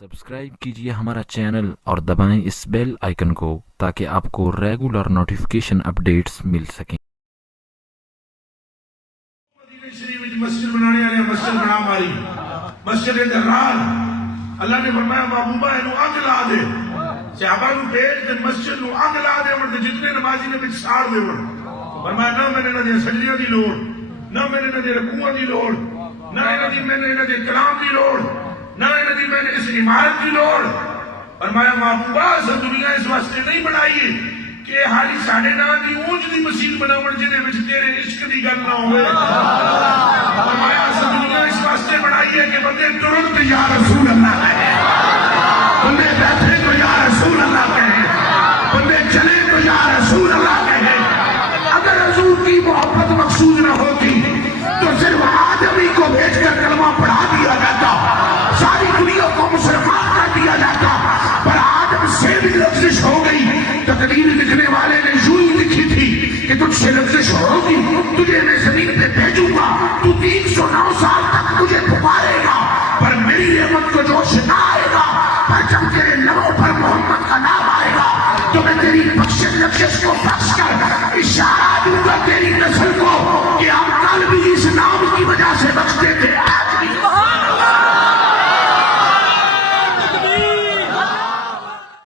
Subscribe کیجیے ہمارا channel اور دبائیں اس بیل آئیکن کو تاکہ آپ کو ریگولر نوٹیفیکیشن اپڈیٹس مل سکیں۔ مسجد بنانے والے مسجد بنا ماری مسجد درار اللہ نے فرمایا محبوبہ انو اگ لا دے صحابہ نو بھیج دے مسجد نو اگ لا دے اور جتنے نمازی نے وچ ساڑ دے فرمایا نہ میں نے انہاں دی سجدیاں دی لوڑ نہ میں نے انہاں دی رکوعاں دی لوڑ نہ میں نے انہاں دے کلام دی لوڑ نہ میں نے اس عمارت کی لوڑ فرمایا محبوبہ اس دنیا اس واسطے نہیں بنائی کہ حالی ساڑھے نا دی اونچ دی مسجد بناون جدے وچ تیرے عشق دی گل نہ ہوئے فرمایا اس دنیا اس واسطے بنائی ہے کہ بندے ٹرن تو یا رسول اللہ کہے بندے بیٹھے تو یا رسول اللہ کہے بندے چلے تو یا رسول اللہ کہے اگر حضور کی محبت مقصود نہ ہوتی تو صرف آدمی کو بھیج کر کلمہ پڑھا دیا جاتا ساری دنیا کو مسلمان کر دیا جاتا پر آدم سے بھی لفزش ہو گئی تقریر لکھنے والے نے یوں ہی لکھی تھی کہ تجھ سے لفزش ہوگی تجھے میں زمین پہ بھیجوں گا تو 309 سال تک مجھے پکارے گا پر میری رحمت کو جوش نہ آئے گا پر جب تیرے لبوں پر محمد کا نام آئے گا تو میں تیری بخشش لفزش کو